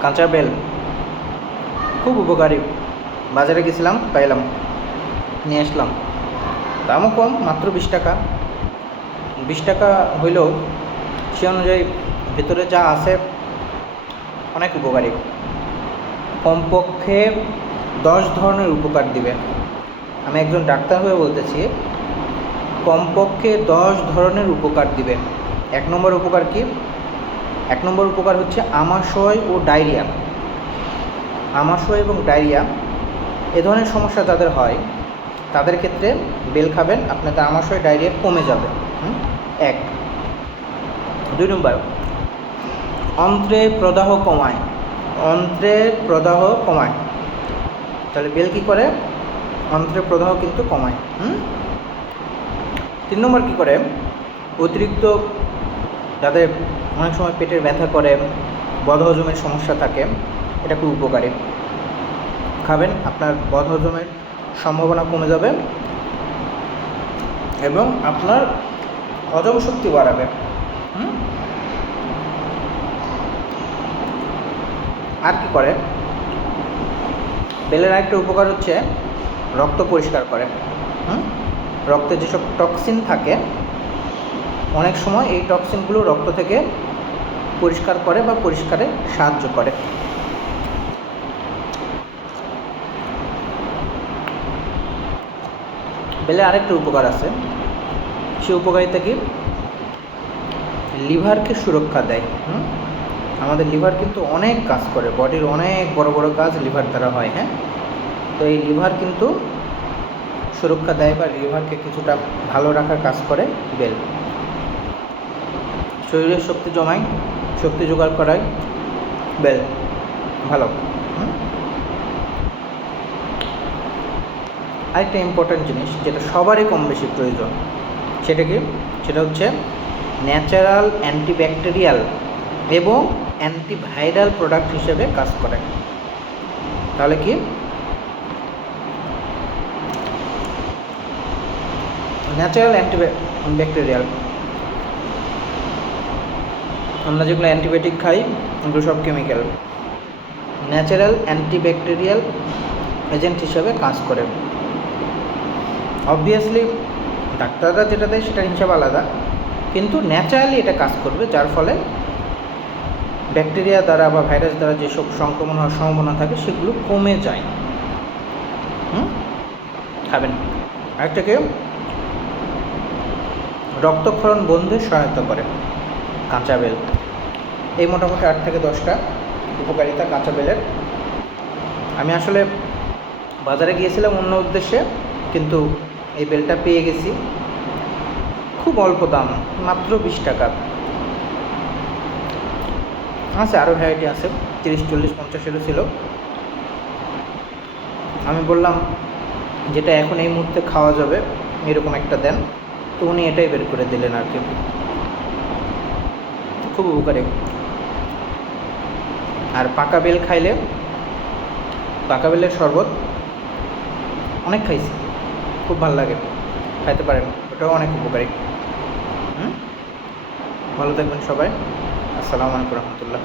কাঁচা বেল। খুব উপকারী। বাজারে গেছিলাম, পাইলাম। নিয়ে আসলাম। দামও কম, মাত্র বিশ টাকা। বিশ টাকা হইলেও সে অনুযায়ী ভেতরে যা আছে, অনেক উপকারী। কমপক্ষে দশ ধরনের উপকার দিবে। আমি একজন ডাক্তার হয়ে বলতেছি, কমপক্ষে দশ ধরনের উপকার দিবে। এক নম্বর উপকার কি? এক নম্বর উপকার হচ্ছে আমাশয় ও ডায়রিয়া। আমাশয় এবং ডায়রিয়া এ ধরনের সমস্যা যাদের হয়, তাদের ক্ষেত্রে বেল খাবেন আপনাদের আমাশয়, ডায়রিয়া কমে যাবে? এক। দুই নম্বর, অন্ত্রে প্রদাহ কমায়। অন্ত্রের প্রদাহ কমায়। তাহলে বেল কী করে? অন্ত্রের প্রদাহ কিন্তু কমায়। হুম? তিন নম্বর কী করে? অতিরিক্ত যাদের অনেক সময় পেটের ব্যথা করে, বদহজমের সমস্যা থাকে, এটা খুব উপকারী খাবেন, আপনার বদহজমের সম্ভাবনা কমে যাবে এবং আপনার হজম শক্তি বাড়াবে? আর কি করে বেলের আরেকটা উপকার হচ্ছে, রক্ত পরিষ্কার করে? রক্তে যেসব টক্সিন থাকে অনেক সময় এই টক্সিনগুলো রক্ত থেকে পরিষ্কার করে বা পরিষ্কারে সাহায্য করে। বেলের আরেকটা উপকার আছে। সে উপকারিতা কি? লিভারকে সুরক্ষা দেয়? আমাদের লিভার কিন্তু অনেক কাজ করে, বডির অনেক বড় বড় কাজ লিভার দ্বারা হয় হ্যাঁ? তো এই লিভার কিন্তু সুরক্ষা দেয় বা লিভারকে কিছুটা ভালো রাখার কাজ করে বেল। শরীরের শক্তি জমায় শক্তি জোগাড় করায় বেল, ভালো। আরেকটা ইম্পর্ট্যান্ট জিনিস যেটা সবারই কম বেশি প্রয়োজন, সেটা কি? সেটা হচ্ছে ন্যাচারাল অ্যান্টিব্যাকটেরিয়াল এবং অ্যান্টিভাইরাল প্রোডাক্ট হিসেবে কাজ করে। তাহলে কি? ন্যাচারাল অ্যান্টিব্যাকটেরিয়াল আমরা যেগুলো অ্যান্টিবায়োটিক খাই এগুলো সব কেমিক্যাল ন্যাচারাল অ্যান্টিব্যাকটেরিয়াল এজেন্ট হিসাবে কাজ করে। অবভিয়াসলি ডাক্তাররা যেটা দেয় সেটার হিসাব আলাদা, কিন্তু ন্যাচারালি এটা কাজ করবে, যার ফলে ব্যাকটেরিয়া দ্বারা বা ভাইরাস দ্বারা যেসব সংক্রমণ হওয়ার সম্ভাবনা থাকে, সেগুলো কমে যায়। হুম? খাবেন। আরেকটাকে রক্তক্ষরণ বন্ধে সহায়তা করে। কাঁচা বেল। এই মোটামুটি আট থেকে দশটা উপকারিতা কাঁচা বেলের। আমি আসলে বাজারে গিয়েছিলাম অন্য উদ্দেশ্যে, কিন্তু এই বেলটা পেয়ে গেছি। খুব অল্প দাম, মাত্র বিশ টাকা। আছে আরও ভ্যারাইটি আছে, তিরিশ, চল্লিশ, পঞ্চাশেরও ছিল। আমি বললাম, যেটা এখন এই মুহূর্তে খাওয়া যাবে, এরকম একটা দেন। তো উনি এটাই বের করে দিলেন আর কি। খুব উপকারী। আর পাকা বেল খাইলে, পাকা বেলের শরবত অনেক খাইছি, খুব ভালো লাগে, খাইতে পারেন, ওটাও অনেক উপকারী। হুম? ভালো থাকবেন সবাই, আসসালামু আলাইকুম রহমতুল্লাহ।